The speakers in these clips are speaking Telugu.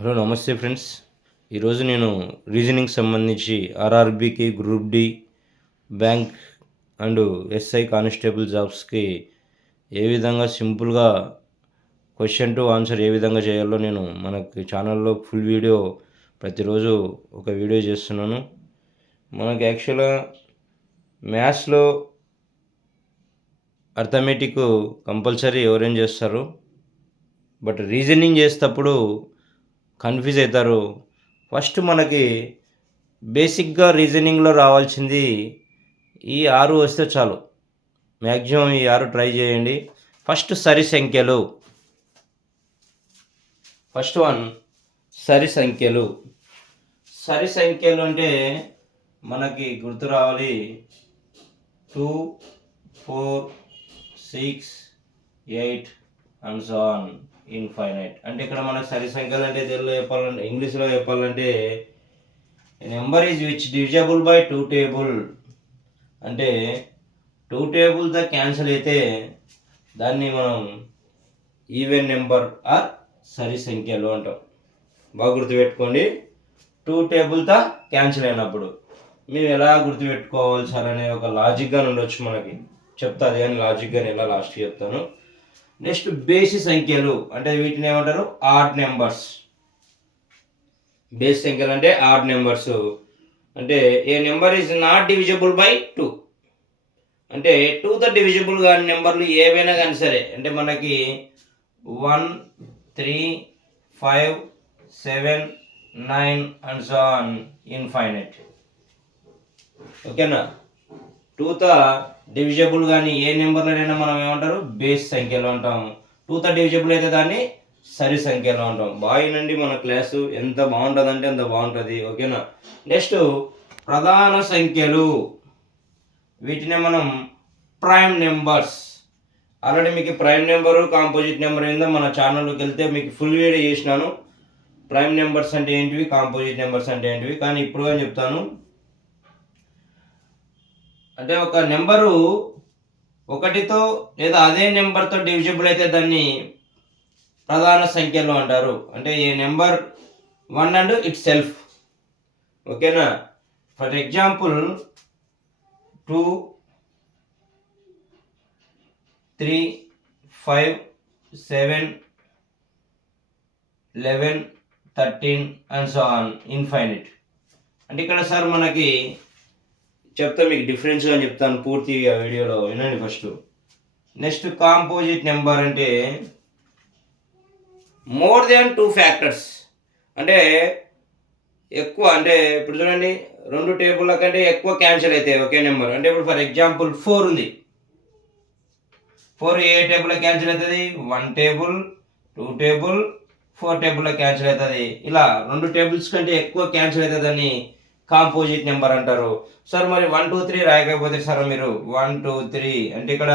హలో నమస్తే ఫ్రెండ్స్. ఈరోజు నేను రీజనింగ్ సంబంధించి ఆర్ఆర్బీకి, group D, bank and SI constable జాబ్స్కి ఏ విధంగా సింపుల్గా క్వశ్చన్ టు ఆన్సర్ ఏ విధంగా చేయాలో నేను మనకి ఛానల్లో ఫుల్ వీడియో ప్రతిరోజు ఒక వీడియో చేస్తున్నాను. మనకి యాక్చువల్గా మ్యాథ్స్లో అర్థమెటిక్ కంపల్సరీ ఎవరైనా చేస్తారు. బట్ రీజనింగ్ చేసేటప్పుడు కన్ఫ్యూజ్ అవుతారు. ఫస్ట్ మనకి బేసిక్గా రీజనింగ్లో రావాల్సింది ఈ 6 వస్తే చాలు. మ్యాక్సిమం ఈ 6 ట్రై చేయండి. ఫస్ట్ సరి సంఖ్యలు. ఫస్ట్ వన్ సరి సంఖ్యలు. సరి సంఖ్యలు అంటే మనకి గుర్తు రావాలి 2, 4, 6, 8 అండ్ సో ఆన్ ఇన్ఫైనైట్. అంటే ఇక్కడ మనకు సరి సంఖ్యలు అంటే తెలుగులో చెప్పాలంటే, ఇంగ్లీష్లో చెప్పాలంటే number is which divisible by 2 table. అంటే 2 టేబుల్తో క్యాన్సిల్ అయితే దాన్ని మనం ఈవెన్ నెంబర్ ఆర్ సరి సంఖ్యలు అంటాం. బాగా గుర్తుపెట్టుకోండి. 2 టేబుల్తో క్యాన్సిల్ అయినప్పుడు మేము ఎలా గుర్తుపెట్టుకోవాలి సార్ అనే ఒక లాజిక్గా ఉండొచ్చు మనకి. చెప్తా అది కానీ లాజిక్గానే ఎలా లాస్ట్కి చెప్తాను. నెక్స్ట్ బేసి సంఖ్యలు అంటే వీటిని ఏమంటారు? Odd numbers. బేసి సంఖ్యలు అంటే ఆడ్ నెంబర్స్. అంటే ఏ number is not divisible by 2. అంటే 2తో డివిజబుల్ కాని నెంబర్లు ఏవైనా కానీ సరే, అంటే మనకి 1, 3, 5, 7, 9 అండ్ సో ఆన్ ఇన్ఫైనైట్. ఓకేనా? 2తో డివిజబుల్ కానీ ఏ నెంబర్లోనైనా మనం ఏమంటారు? బేస్ సంఖ్యలో అంటాము. 2తో డివిజబుల్ అయితే దాన్ని సరి సంఖ్యలో అంటాం. బాగుందండి మన క్లాసు. ఎంత బాగుంటుంది అంటే అంత బాగుంటుంది. ఓకేనా? నెక్స్ట్ ప్రధాన సంఖ్యలు. వీటినే మనం ప్రైమ్ నెంబర్స్. ఆల్రెడీ మీకు ప్రైమ్ నెంబరు, కాంపోజిట్ నెంబర్ ఏందో మన ఛానల్లోకి వెళ్తే మీకు ఫుల్ వీడియో చేసినాను. ప్రైమ్ నెంబర్స్ అంటే ఏంటివి, కాంపోజిట్ నెంబర్స్ అంటే ఏంటివి. కానీ ఇప్పుడు అని చెప్తాను. అంటే ఒక నెంబరు 1తో లేదా అదే నెంబర్తో డివిజబుల్ అయితే దాన్ని ప్రధాన సంఖ్యలు అంటారు. అంటే ఏ నెంబర్ 1 అండ్ ఇట్ సెల్ఫ్. ఓకేనా? For example 2, 3, 5, 7, 11, 13 and so on infinite. అంటే ఇక్కడ సార్ మనకి చెప్తా, మీకు డిఫరెన్స్గా చెప్తాను పూర్తిగా వీడియోలో వినండి ఫస్ట్. నెక్స్ట్ కాంపోజిట్ నెంబర్ అంటే మోర్ దాన్ 2 ఫ్యాక్టర్స్. అంటే ఎక్కువ, అంటే ఇప్పుడు చూడండి 2 టేబుల్ల కంటే ఎక్కువ క్యాన్సిల్ అవుతాయి ఒకే నెంబర్. అంటే ఇప్పుడు ఫర్ ఎగ్జాంపుల్ 4 ఉంది. 4 ఏ టేబుల్లో క్యాన్సిల్ అవుతుంది? 1 టేబుల్, 2 టేబుల్, 4 టేబుల్లో క్యాన్సిల్ అవుతుంది. ఇలా 2 టేబుల్స్ కంటే ఎక్కువ క్యాన్సిల్ అవుతుందని కాంపోజిట్ నెంబర్ అంటారు. సార్ మరి 1, 2, 3 రాయకపోతే సార్ మీరు 1, 2, 3 అంటే ఇక్కడ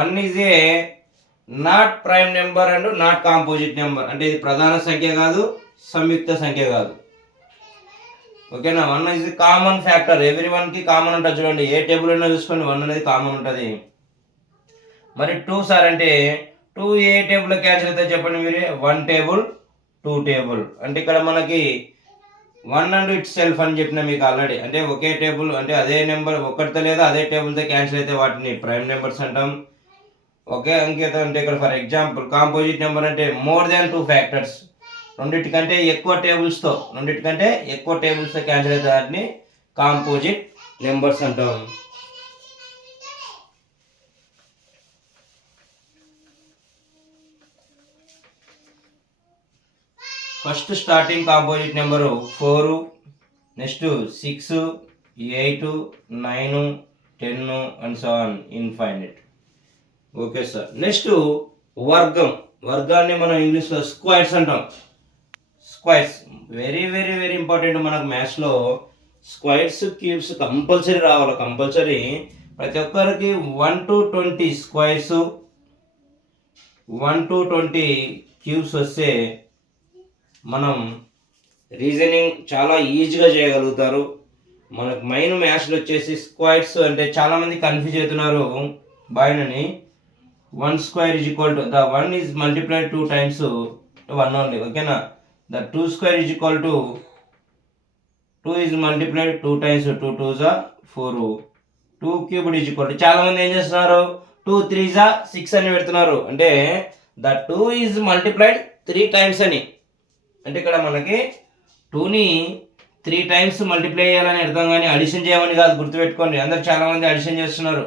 1 is a not prime number and not composite number. అంటే ఇది ప్రధాన సంఖ్య కాదు, సంయుక్త సంఖ్య కాదు. ఓకేనా? 1 ఈజ్ కామన్ ఫ్యాక్టర్. ఎవ్రీ వన్కి కామన్ ఉంటుంది. చూడండి ఏ టేబుల్ అయినా చూసుకోండి 1 అనేది కామన్ ఉంటుంది. మరి 2 సార్ అంటే 2 ఏ టేబుల్లో క్యాన్సిల్ అవుతుంది చెప్పండి మీరే? 1 టేబుల్, 2 టేబుల్. అంటే ఇక్కడ మనకి 1 అండ్ ఇట్ సెల్ఫ్ అని చెప్పిన మీకు ఆల్రెడీ. అంటే ఒకే టేబుల్, అంటే అదే నెంబర్ ఒకటితో లేదా అదే టేబుల్తో క్యాన్సిల్ అయితే వాటిని ప్రైమ్ నెంబర్స్ అంటాం. ఒకే అంకెతో. అంటే ఇక్కడ ఫర్ ఎగ్జాంపుల్ కాంపోజిట్ నెంబర్ అంటే మోర్ దాన్ 2 ఫ్యాక్టర్స్. రెండింటికంటే ఎక్కువ టేబుల్స్తో క్యాన్సిల్ అయితే వాటిని కాంపోజిట్ నెంబర్స్ అంటాం. First starting composite number 4, next 6, 8, 9, 10 and so on infinite. Okay sir. Next వర్గం. వర్గాన్ని మనం ఇంగ్లీష్లో స్క్వైర్స్ అంటాం. Squares very very very important మనకు మ్యాథ్స్లో. స్క్వైర్స్, క్యూబ్స్ కంపల్సరీ రావాలి. కంపల్సరీ ప్రతి ఒక్కరికి 1 to 20 స్క్వైర్స్, 1 to 20 క్యూబ్స్ వస్తే మనం రీజనింగ్ చాలా ఈజీగా చేయగలుగుతారు. మనకు మెయిన్ మ్యాథ్స్లో వచ్చేసి స్క్వైర్స్ అంటే చాలామంది కన్ఫ్యూజ్ అవుతున్నారు బాయ్నని. 1 square is equal to the 1 is multiplied 2 times 1 only. ఓకేనా? The 2 square is equal to 2 is multiplied 2 times 2 2s are 4. 2 cubed is equal to చాలా మంది ఏం చేస్తున్నారు 2 3s are 6 అని పెడుతున్నారు. అంటే ద 2 is multiplied 3 times అని. అంటే ఇక్కడ మనకి 2ని 3 times మల్టిప్లై చేయాలని అర్థం, కానీ అడిషన్ చేయమని కాదు, గుర్తుపెట్టుకోండి. అందరు చాలా మంది అడిషన్ చేస్తున్నారు.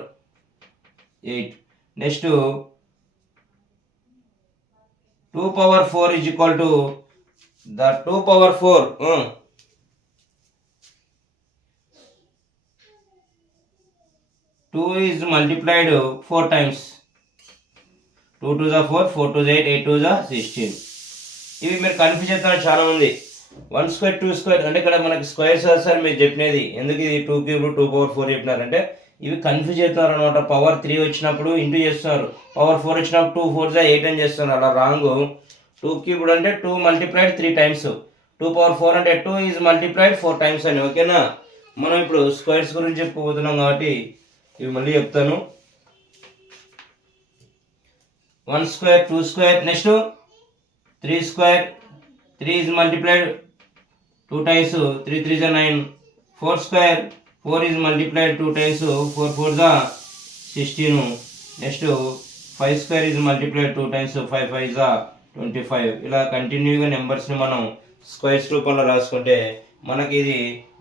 8. Next 2 power 4 is equal to the 2 power 4 2 is multiplied 4 times. 2 2s are 4, 4 2s 8, 8 2s are 16. ఇవి మీరు కన్ఫ్యూజ్ అవుతారు చాలా మంది. 1 square 2 square అంటే ఇక్కడ మనకి స్క్వేర్స్ సార్ మీరు చెప్పినది ఎందుకు ఇది 2 cube 2 power 4 చెప్పినారంటే ఇవి కన్ఫ్యూజ్ అవుతున్నారు అనమాట. పవర్ 3 వచ్చినప్పుడు ఇంటూ చేస్తున్నారు, పవర్ 4 వచ్చినప్పుడు 2 4s 8 అని చేస్తున్నారు. అలా రాంగ్. 2 cubed అంటే 2 multiplied 3 times, 2 power 4 అంటే 2 is multiplied 4 times అని. ఓకేనా? మనం ఇప్పుడు స్క్వేర్స్ గురించి చెప్పుకోబోతున్నాం కాబట్టి ఇవి మళ్ళీ చెప్తాను. 1 square 2 square, next 3 square, 3 is multiplied 2 times, 3 3s are 9. 4 square, 4 is multiplied 2 times, 4 4s are 16. Next 5 square is multiplied 2 times, 5 5s are 25. ఇలా కంటిన్యూగా నెంబర్స్ని మనం స్క్వేర్స్ రూపంలో రాసుకుంటే మనకి ఇది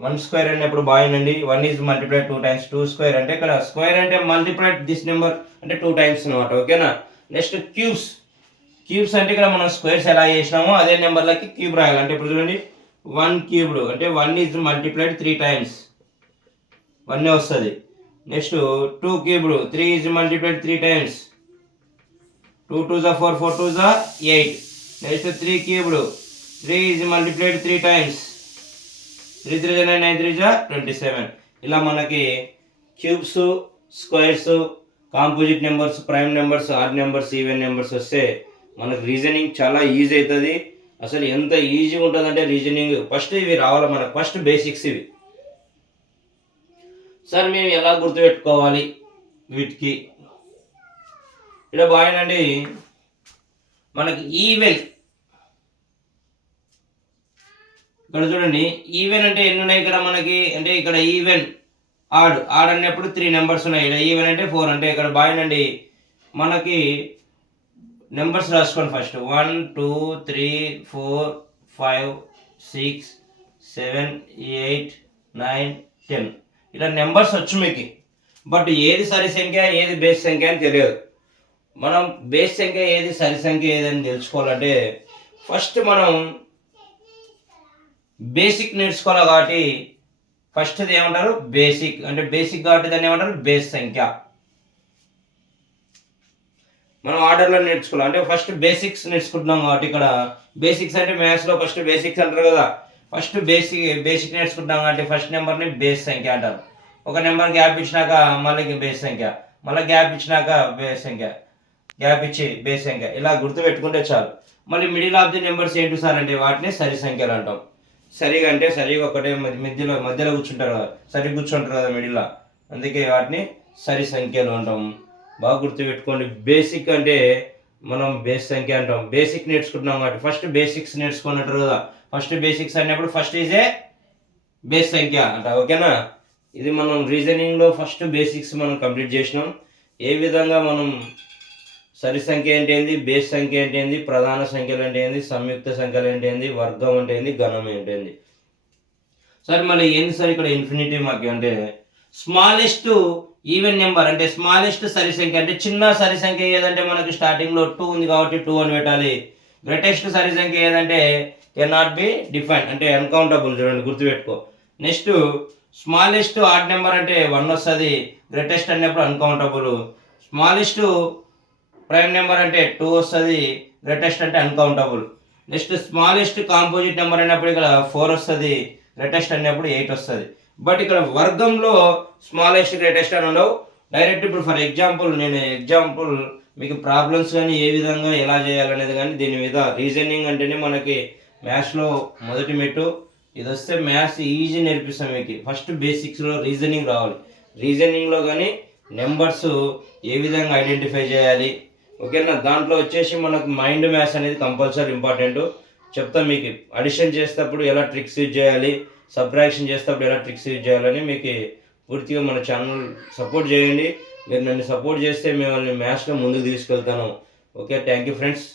1 square అన్నప్పుడు బాగుందండి. 1 is multiplied 2 times. 2 square అంటే ఇక్కడ స్క్వేర్ అంటే మల్టిప్లైడ్ దిస్ నెంబర్ అంటే 2 times అనమాట. ఓకేనా? నెక్స్ట్ క్యూబ్స్ అంటే ఇక్కడ మనం స్క్వేర్స్ ఎలా చేసినామో అదే నెంబర్లకి క్యూబ్ రాయాలి. అంటే ఇప్పుడు చూడండి 1 cubed అంటే 1 is multiplied 3 times, 1 వస్తుంది. Next 2 cubed, 3 is multiplied 3 times, 2 2s are 4, 4 2s are 8. Next 3 cubed, 3 is multiplied 3 times, 3 3s are 9, 9 3s are 27. ఇలా మనకి cubes, squares, composite numbers, prime numbers, odd numbers, even numbers వస్తే మనకు రీజనింగ్ చాలా ఈజీ అవుతుంది. అసలు ఎంత ఈజీగా ఉంటుందంటే రీజనింగ్ ఫస్ట్ ఇవి రావాలి మనకు, ఫస్ట్ బేసిక్స్ ఇవి. సార్ మేము ఎలా గుర్తుపెట్టుకోవాలి వీటికి? ఇక్కడ బాగానండి మనకి ఈవెన్, ఇక్కడ చూడండి ఈవెన్ అంటే ఎన్ని ఉన్నాయి ఇక్కడ మనకి, అంటే ఇక్కడ ఈవెన్ ఆడ్ అన్నప్పుడు 3 నెంబర్స్ ఉన్నాయి. ఇక్కడ ఈవెన్ అంటే 4. అంటే ఇక్కడ బాగానండి మనకి నెంబర్స్ రాసుకోండి ఫస్ట్. 1 2 3 4 5 6 7 8 9 10 ఇలా నెంబర్స్ వచ్చు మీకు. బట్ ఏది సరి సంఖ్య ఏది బేస్ సంఖ్య అని తెలియదు. మనం బేస్ సంఖ్య ఏది సరి సంఖ్య ఏదని తెలుసుకోవాలంటే ఫస్ట్ మనం బేసిక్ నేర్చుకోవాలి. కాబట్టి ఫస్ట్ ఏమంటారు బేసిక్, అంటే బేసిక్ కాబట్టి దాన్ని ఏమంటారు బేస్ సంఖ్య. మనం ఆర్డర్లో నేర్చుకోవాలి. అంటే ఫస్ట్ బేసిక్స్ నేర్చుకుంటున్నాం కాబట్టి ఇక్కడ బేసిక్స్ అంటే మ్యాథ్స్లో ఫస్ట్ బేసిక్స్ అంటారు కదా. ఫస్ట్ బేసిక్ నేర్చుకుంటున్నాం కాబట్టి ఫస్ట్ నెంబర్ని బేస్ సంఖ్య అంటారు. ఒక నెంబర్ గ్యాప్ ఇచ్చినాక మళ్ళీ బేస్ సంఖ్య, మళ్ళీ గ్యాప్ ఇచ్చినాక బేస్ సంఖ్య, గ్యాప్ ఇచ్చి బేస్ సంఖ్య, ఇలా గుర్తు పెట్టుకుంటే చాలు. మళ్ళీ మిడిల్ ఆఫ్ ది నెంబర్స్ ఏంటి సార్ అంటే వాటిని సరి సంఖ్యలు అంటాం. సరిగా అంటే సరిగా ఒకటే మధ్యలో కూర్చుంటారు కదా, సరి కూర్చుంటారు కదా మిడిల్లో, అందుకే వాటిని సరి సంఖ్యలు అంటాం. బాగా గుర్తుపెట్టుకోండి. బేసిక్ అంటే మనం బేస్ సంఖ్య అంటాం. బేసిక్ నేర్చుకుంటున్నాం కాబట్టి ఫస్ట్ బేసిక్స్ నేర్చుకున్నట్టు కదా. ఫస్ట్ బేసిక్స్ అన్నప్పుడు ఫస్ట్ ఈజే బేస్ సంఖ్య అంట. ఓకేనా? ఇది మనం రీజనింగ్లో ఫస్ట్ బేసిక్స్ మనం కంప్లీట్ చేసినాం. ఏ విధంగా మనం సరి సంఖ్య అంటే ఏంది, బేస్ సంఖ్య అంటే ఏంది, ప్రధాన సంఖ్యలు అంటే ఏంది, సంయుక్త సంఖ్యలు అంటే ఏంది, వర్గం అంటే ఏంది, గణం అంటే ఏంది. సరే మళ్ళీ ఏంది సార్ ఇక్కడ ఇన్ఫినిటీ మాకు అంటే స్మాలెస్ట్ ఈవెన్ నెంబర్ అంటే స్మాలెస్ట్ సరి సంఖ్య అంటే చిన్న సరి సంఖ్య ఏదంటే మనకి స్టార్టింగ్లో 2 ఉంది కాబట్టి 2 అని పెట్టాలి. గ్రేటెస్ట్ సరి సంఖ్య ఏదంటే కెన్ నాట్ బి డిఫైన్డ్ అంటే అన్కౌంటబుల్. చూడండి గుర్తుపెట్టుకో. నెక్స్ట్ స్మాలెస్ట్ ఆడ్ నెంబర్ అంటే 1 వస్తుంది. గ్రేటెస్ట్ అన్నప్పుడు అన్కౌంటబుల్. స్మాలెస్ట్ ప్రైమ్ నెంబర్ అంటే 2 వస్తుంది. గ్రేటెస్ట్ అంటే uncountable. Next smallest composite number అయినప్పుడు ఇక్కడ 4 వస్తుంది. గ్రేటెస్ట్ అన్నప్పుడు 8 వస్తుంది. బట్ ఇక్కడ వర్గంలో స్మాలెస్ట్ గ్రేటెస్ట్ అని ఉండవు. డైరెక్ట్ ఇప్పుడు ఫర్ ఎగ్జాంపుల్ నేను మీకు ప్రాబ్లమ్స్ కానీ ఏ విధంగా ఎలా చేయాలనేది కానీ దీని మీద రీజనింగ్ అంటేనే మనకి మ్యాథ్స్లో మొదటి మెట్టు. ఇది వస్తే మ్యాథ్స్ ఈజీ నేర్పిస్తాం మీకు. ఫస్ట్ బేసిక్స్లో రీజనింగ్ రావాలి. రీజనింగ్లో కానీ నెంబర్స్ ఏ విధంగా ఐడెంటిఫై చేయాలి, ఓకేనా? దాంట్లో వచ్చేసి మనకు మైండ్ మ్యాథ్స్ అనేది కంపల్సరీ ఇంపార్టెంట్. చెప్తాను మీకు. అడిషన్ చేసేటప్పుడు ఎలా ట్రిక్స్ యూజ్ చేయాలి, సబ్ట్రాక్షన్ చేసేటప్పుడు ఎలా ట్రిక్స్ యూజ్ చేయాలని మీకు పూర్తిగా మన ఛానల్ సపోర్ట్ చేయండి. మీరు నన్ను సపోర్ట్ చేస్తే మిమ్మల్ని మ్యాథ్స్లో ముందుకు తీసుకెళ్తాను. Okay, thank you friends.